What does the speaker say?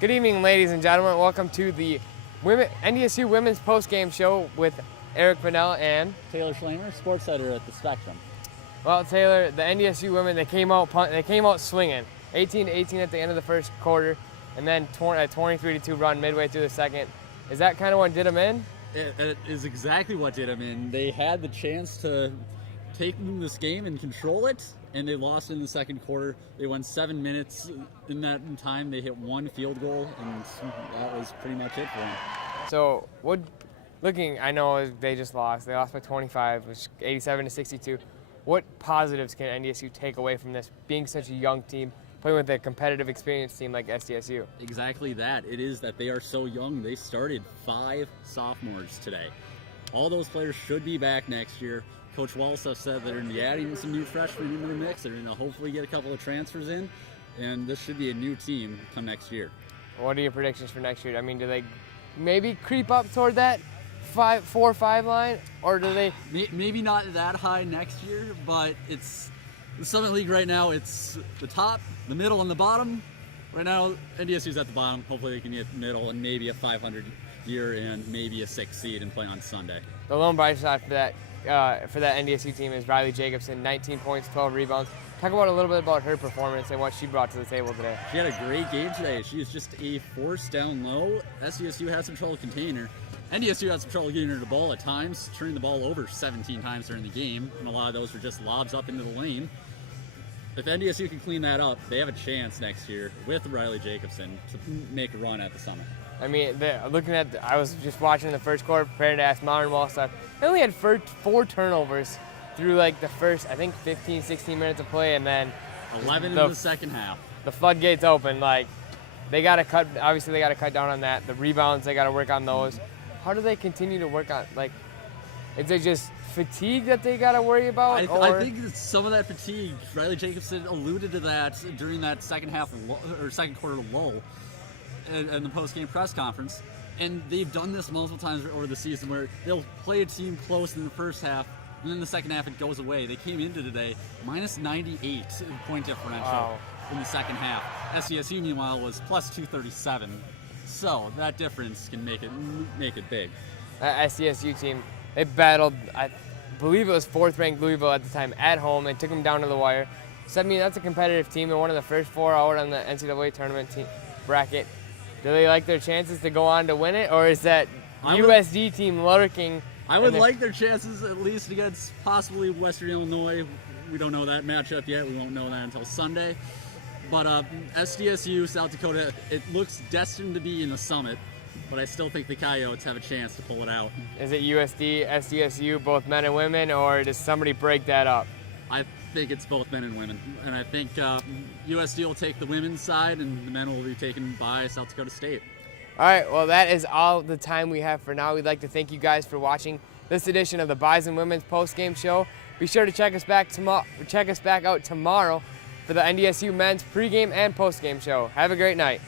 Good evening, ladies and gentlemen. Welcome to the NDSU Women's Post-Game Show with Eric Bunnel and Taylor Schloemer, sports editor at the Spectrum. Well, Taylor, the NDSU women, they came out swinging, 18-18 at the end of the first quarter, and then a 23-2 run midway through the second. Is that kind of what did them in? It is exactly what did them in. They had the chance to take this game and control it, and they lost in the second quarter. They went 7 minutes in that time. They hit one field goal, and that was pretty much it for them. So, I know they just lost. They lost by 25, which 87-62. What positives can NDSU take away from this, being such a young team, playing with a competitive, experienced team like SDSU? Exactly that. It is that they are so young. They started 5 sophomores today. All those players should be back next year. Coach Wallace has said they're going to be adding some new freshmen into the mix. They're going to hopefully get a couple of transfers in, and this should be a new team come next year. What are your predictions for next year? I mean, do they maybe creep up toward that 4-5 line, or do they? Maybe not that high next year, but it's the Summit League right now. It's the top, the middle, and the bottom. Right now, NDSU's at the bottom. Hopefully, they can get middle and maybe a 500 year and maybe a 6th seed and play on Sunday. The lone bright side for that NDSU team is Riley Jacobson, 19 points, 12 rebounds. Talk about a little bit about her performance and what she brought to the table today. She had a great game today. She was just a force down low. SDSU had some trouble containing her. NDSU had some trouble getting her the ball at times, turning the ball over 17 times during the game, and a lot of those were just lobs up into the lane. If NDSU can clean that up, they have a chance next year with Riley Jacobson to make a run at the Summit. I mean, I was just watching the first quarter, preparing to ask Modern Wall stuff. They only had 4 turnovers through like the first, I think, 15, 16 minutes of play, and then 11 in the second half. The floodgates open. Like, they got to cut down on that. The rebounds, they got to work on those. How do they continue to work on, like, is it just fatigue that they got to worry about? I think it's some of that fatigue. Riley Jacobson alluded to that during that second quarter lull in the post-game press conference. And they've done this multiple times over the season where they'll play a team close in the first half, and then in the second half it goes away. They came into today minus 98 point differential in the second half. SDSU, meanwhile, was plus 237. So that difference can make it big. That SDSU team, they battled, I believe it was 4th-ranked Louisville at the time, at home. They took them down to the wire. So, I mean, that's a competitive team. They're one of the first 4 out on the NCAA tournament bracket. Do they like their chances to go on to win it, or is that USD team lurking? I would like their chances at least against possibly Western Illinois. We don't know that matchup yet. We won't know that until Sunday. But SDSU, South Dakota, it looks destined to be in the Summit, but I still think the Coyotes have a chance to pull it out. Is it USD, SDSU, both men and women, or does somebody break that up? I think it's both men and women, and I think USD will take the women's side, and the men will be taken by South Dakota State. All right, well, that is all the time we have for now. We'd like to thank you guys for watching this edition of the Bison Women's Post-Game Show. Be sure to check us back out tomorrow for the NDSU Men's Pregame and Postgame Show. Have a great night.